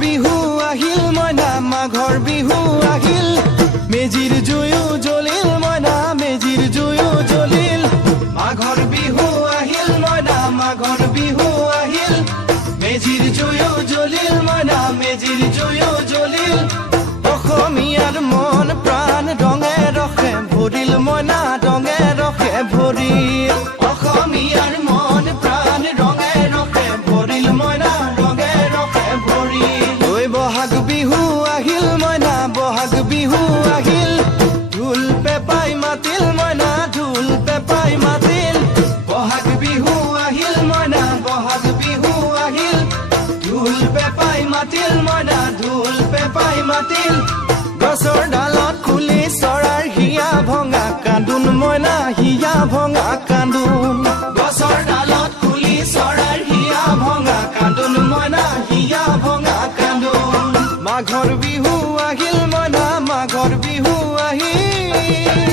বিহু আহিল মইনা মাঘৰ বিহু আহিল মেজিৰ জুয়ো জ্বলিল মইনা মেজিৰ জুয়ো জ্বলিল মাঘৰ বিহু আহিল মইনা মাঘৰ বিহু আহিল মেজিৰ জুয়ো জ্বলিল মইনা মেজিৰ জুয়ো জ্বলিল অসমীয়াৰ মন প্ৰাণ ৰঙে ৰখে ভৰিল মইনা ৰঙে ৰখে ভৰিল অসমীয়াৰ মন প্ৰাণ ৰঙে ৰখে ভৰিল মইনা ৰঙে ৰখে ভৰিল ঐ বহাগ বিহু আহিল মইনা বহাগ বিহু আহিল ঢোল পেপাই মাতিল মইনা ঢোল পেপাই মাতিল বহাগ বিহু আহিল মইনা বহাগ বিহু আহিল ঢোল পেপাই মাতিল মইনা ঢোল পেপাই মাতিল গছৰ ডালত খুলি চৰাৰ হিয়া ভঙা কান্দোন মইনা হিয়া ভঙা কান্দোন গছৰ ডালত খুলি চৰাৰ হিয়া ভঙা কান্দোন মইনা হিয়া ভঙা কান্দোন মাঘৰ বিহু আহিল মইনা মাঘৰ বিহু আহিল